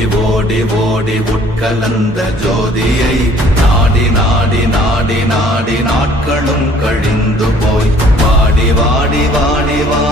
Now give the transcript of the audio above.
ஓடி ஓடி ஓடி உட்கலந்த ஜோதியை நாடி நாடி நாடி நாடி நாட்களும் கழிந்து போய் வாடி வாடி வாடி வாடி